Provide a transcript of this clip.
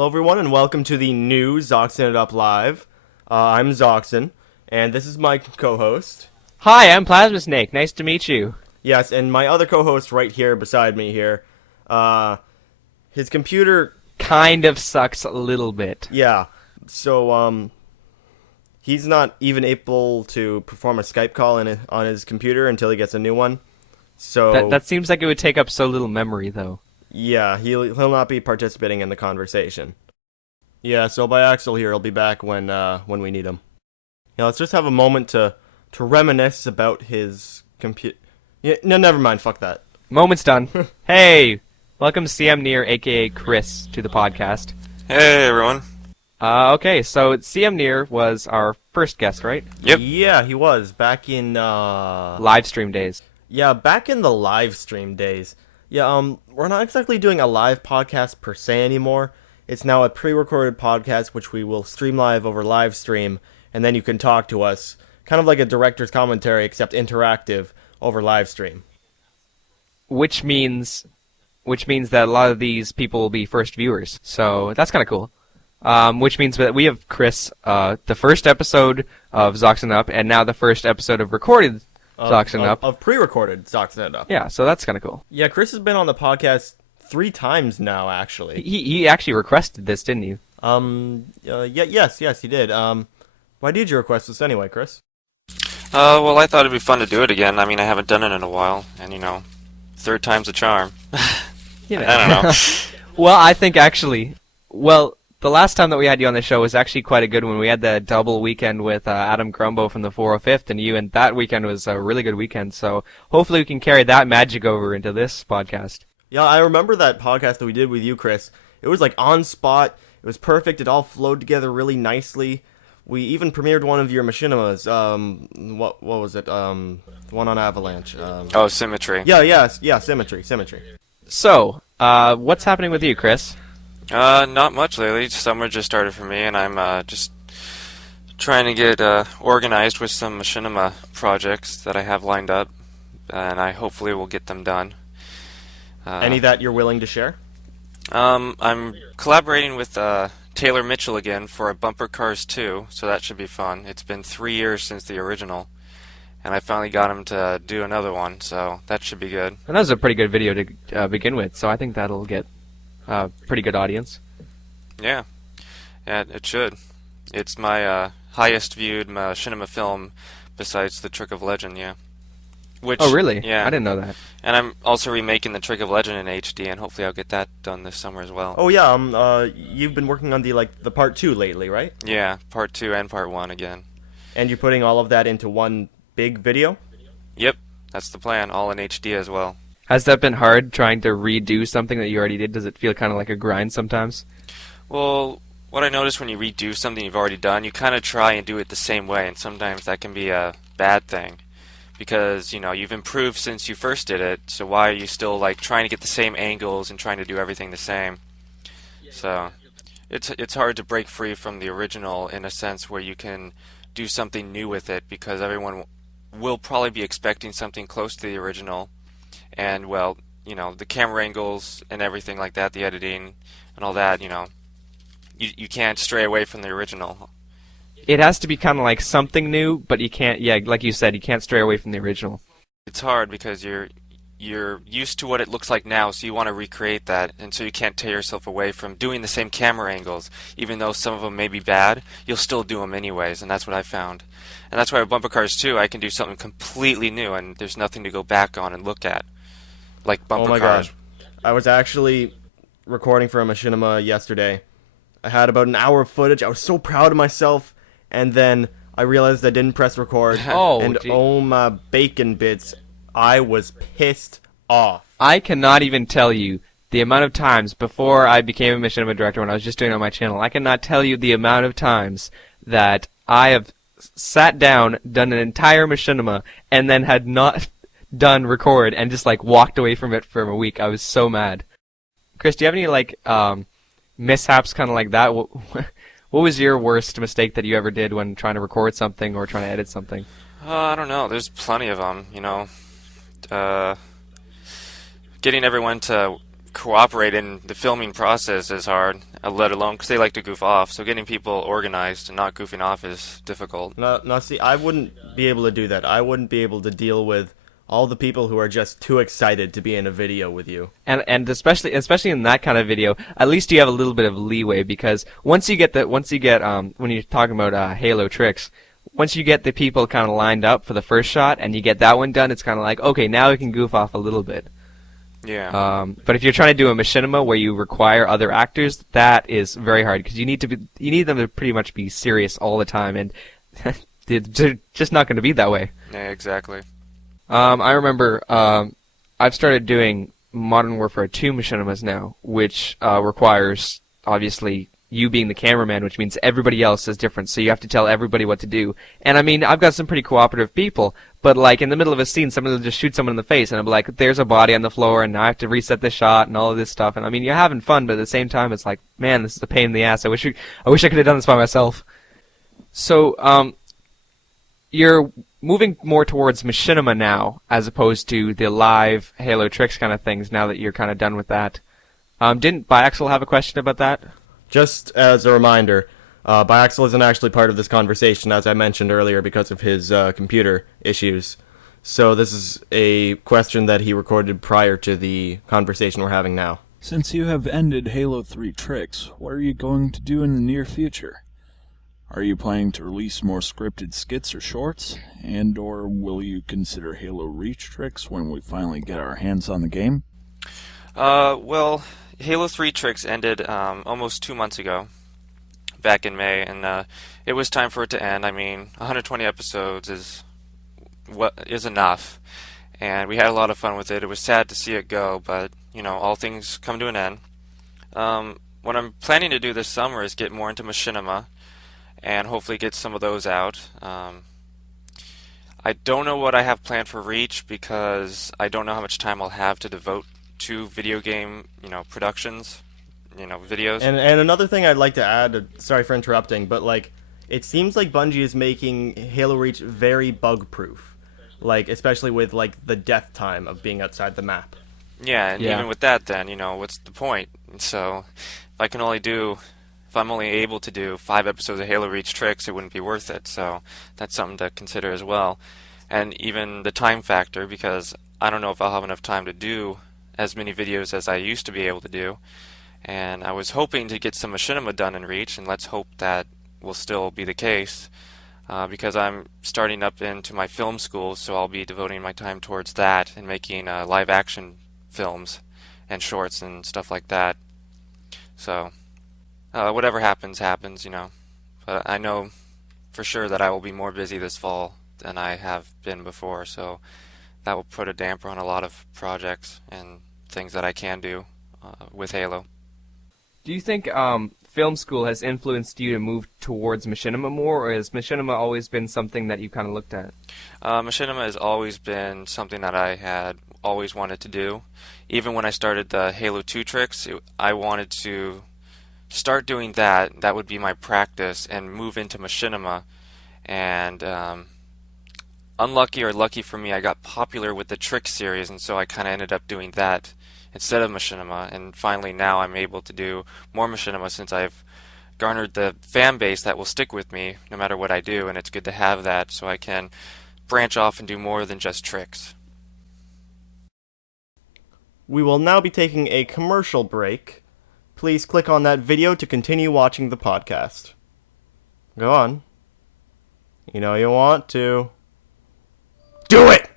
Hello everyone and welcome to the new Zoxin It Up Live. I'm Zoxin, and this is my co-host. Hi, I'm Plasma Snake. Nice to meet you. Yes, and my other co-host right here beside me here. His computer Kind of sucks a little bit. Yeah, so he's not even able to perform a Skype call on his computer until he gets a new one. So That seems like it would take up so little memory, though. yeah, he'll not be participating in the conversation. Yeah, so by Axel here, he'll be back when we need him. Yeah, let's just have a moment to reminisce about his computer. Yeah, no, never mind. Fuck that. Moment's done. Hey, welcome CM Near, aka Chris, to the podcast. Hey everyone. Okay, so CM Near was our first guest, right? Yep. Yeah, he was back in Live stream days. Yeah, back in the live stream days. Yeah, we're not exactly doing a live podcast per se anymore. It's now a pre-recorded podcast, which we will stream live over live stream, and then you can talk to us, kind of like a director's commentary, except interactive over live stream. Which means that a lot of these people will be first viewers. So that's kind of cool. Which means that we have Chris, the first episode of Zoxin Up, and now the first episode of recorded Zoxin Up. Of pre-recorded Zoxin Up. Yeah, so that's kind of cool. Yeah, Chris has been on the podcast 3 times now, actually. He actually requested this, didn't you? Yes, he did. Why did you request this anyway, Chris? Well, I thought it'd be fun to do it again. I mean, I haven't done it in a while, and third time's a charm. You know. I don't know. Well, I think actually, the last time that we had you on the show was actually quite a good one. We had the double weekend with Adam Grumbo from the 405th and you, and that weekend was a really good weekend. So hopefully we can carry that magic over into this podcast. Yeah, I remember that podcast that we did with you, Chris. It was like on spot. It was perfect. It all flowed together really nicely. We even premiered one of your machinimas. What was it? The one on Avalanche. Oh, Symmetry. Yeah, Symmetry. So, what's happening with you, Chris? Not much lately. Summer just started for me, and I'm just trying to get organized with some machinima projects that I have lined up, and I hopefully will get them done. Any that you're willing to share? I'm collaborating with Taylor Mitchell again for a Bumper Cars 2, so that should be fun. It's been 3 years since the original, and I finally got him to do another one, so that should be good. And that was a pretty good video to begin with, so I think that'll get a pretty good audience. Yeah, it should. It's my highest viewed machinima film besides The Trick of Legend, yeah. Oh, really? Yeah. I didn't know that. And I'm also remaking The Trick of Legend in HD, and hopefully I'll get that done this summer as well. Oh yeah, you've been working on the part 2 lately, right? Yeah, part 2 and part 1 again. And you're putting all of that into one big video? Yep, that's the plan, all in HD as well. Has that been hard, trying to redo something that you already did? Does it feel kind of like a grind sometimes? Well, what I noticed when you redo something you've already done, you kind of try and do it the same way, and sometimes that can be a bad thing. Because, you've improved since you first did it, so why are you still, trying to get the same angles and trying to do everything the same? So, it's hard to break free from the original in a sense where you can do something new with it, because everyone will probably be expecting something close to the original. And, well, the camera angles and everything like that, the editing and all that, you can't stray away from the original. It has to be kind of like something new, but you can't, like you said, you can't stray away from the original. It's hard because you're used to what it looks like now, so you want to recreate that, and so you can't tear yourself away from doing the same camera angles. Even though some of them may be bad, you'll still do them anyways, and that's what I found. And that's why with Bumper Cars 2, I can do something completely new, and there's nothing to go back on and look at. Like Bumper Cars. Oh my gosh. I was actually recording for a machinima yesterday. I had about an hour of footage. I was so proud of myself. And then I realized I didn't press record. Oh my bacon bits. I was pissed off. I cannot even tell you the amount of times before I became a machinima director when I was just doing it on my channel. I cannot tell you the amount of times that I have sat down, done an entire machinima, and then had not done record and just walked away from it for a week. I was so mad. Chris, do you have any mishaps kind of like that? What was your worst mistake that you ever did when trying to record something or trying to edit something? I don't know. There's plenty of them, getting everyone to cooperate in the filming process is hard, let alone because they like to goof off. So getting people organized and not goofing off is difficult. No, see, I wouldn't be able to do that. I wouldn't be able to deal with all the people who are just too excited to be in a video with you. And especially in that kind of video, at least you have a little bit of leeway, because when you're talking about Halo tricks, once you get the people kind of lined up for the first shot and you get that one done, it's kind of like, okay, now we can goof off a little bit. Yeah. But if you're trying to do a machinima where you require other actors, that is very hard, because you need them to pretty much be serious all the time, and they're just not going to be that way. Yeah, exactly. I remember I've started doing Modern Warfare 2 machinimas now, which requires, obviously, you being the cameraman, which means everybody else is different, so you have to tell everybody what to do. And I mean, I've got some pretty cooperative people, but like in the middle of a scene, somebody will just shoot someone in the face, and I'm like, there's a body on the floor, and now I have to reset the shot and all of this stuff. And I mean, you're having fun, but at the same time, it's like, man, this is a pain in the ass. I wish I could have done this by myself. So, you're moving more towards machinima now, as opposed to the live Halo tricks kind of things, now that you're kind of done with that. Didn't Biaxel have a question about that? Just as a reminder, Biaxel isn't actually part of this conversation, as I mentioned earlier, because of his computer issues. So this is a question that he recorded prior to the conversation we're having now. Since you have ended Halo 3 tricks, what are you going to do in the near future? Are you planning to release more scripted skits or shorts? And/or will you consider Halo Reach tricks when we finally get our hands on the game? Well, Halo 3 tricks ended almost 2 months ago, back in May, and it was time for it to end. I mean, 120 episodes is enough, and we had a lot of fun with it. It was sad to see it go, but you know, all things come to an end. What I'm planning to do this summer is get more into machinima, and hopefully get some of those out. I don't know what I have planned for Reach, because I don't know how much time I'll have to devote to video game, productions, videos. And another thing I'd like to add, sorry for interrupting, but like, it seems like Bungie is making Halo Reach very bug-proof, like especially with like the death time of being outside the map. Yeah, and even with that, then what's the point? So, if I'm only able to do 5 episodes of Halo Reach tricks, it wouldn't be worth it. So that's something to consider as well, and even the time factor, because I don't know if I'll have enough time to do as many videos as I used to be able to do. And I was hoping to get some machinima done in Reach, and let's hope that will still be the case, because I'm starting up into my film school, so I'll be devoting my time towards that and making live action films and shorts and stuff like that. So whatever happens, but I know for sure that I will be more busy this fall than I have been before, so that will put a damper on a lot of projects and things that I can do with Halo. Do you think film school has influenced you to move towards machinima more, or has machinima always been something that you kind of looked at? Machinima has always been something that I had always wanted to do. Even when I started the Halo 2 tricks, I wanted to start doing that. That would be my practice, and move into machinima. And unlucky or lucky for me, I got popular with the trick series, and so I kind of ended up doing that instead of machinima. And finally now I'm able to do more machinima, since I've garnered the fan base that will stick with me no matter what I do, and it's good to have that so I can branch off and do more than just tricks. We will now be taking a commercial break. Please click on that video to continue watching the podcast. Go on. You know you want to. Do it!